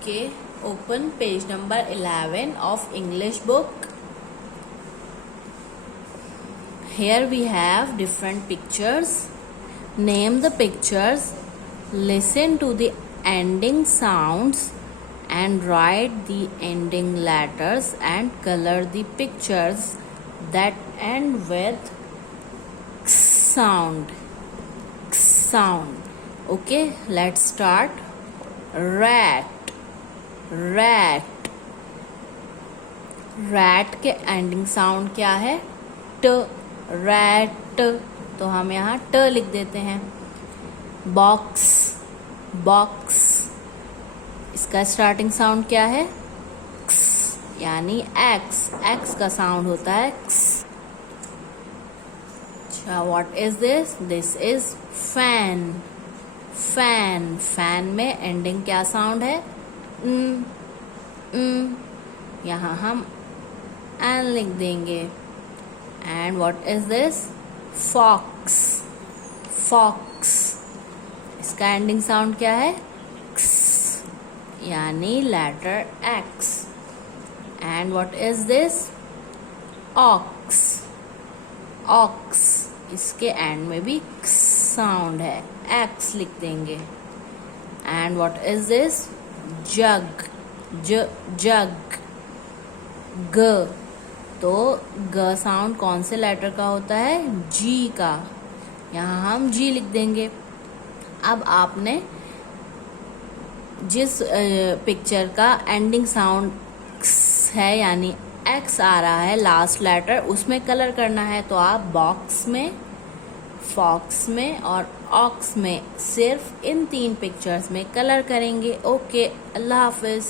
Okay, open page number 11 of English book. Here we have different pictures. Name the pictures, listen to the ending sounds and write the ending letters and color the pictures that end with x sound. X sound. Okay, let's start. Rat. Rat, rat के ending sound क्या है? ट, rat, तो हम यहाँ ट लिख देते हैं। बॉक्स, बॉक्स, इसका स्टार्टिंग साउंड क्या है? क्स, यानी एक्स, एक्स का साउंड होता है क्स। अच्छा, what is this? This is fan, fan, fan में एंडिंग क्या साउंड है? यहाँ हम एन लिख देंगे। And what is this? Fox, fox, इसका एंडिंग साउंड क्या है? क्स, यानी letter X. And what is this? Ox, ox, इसके एंड में भी क्स साउंड है, एक्स लिख देंगे। And what is this? Jug, jug, ग, तो ग साउंड कौन से लेटर का होता है? जी का, यहाँ हम जी लिख देंगे। अब आपने जिस पिक्चर का एंडिंग साउंड है यानी एक्स आ रहा है लास्ट लेटर, उसमें कलर करना है, तो आप बॉक्स में, फॉक्स में और ऑक्स में सिर्फ इन 3 पिक्चर्स में कलर करेंगे। ओके, अल्लाह हाफिज।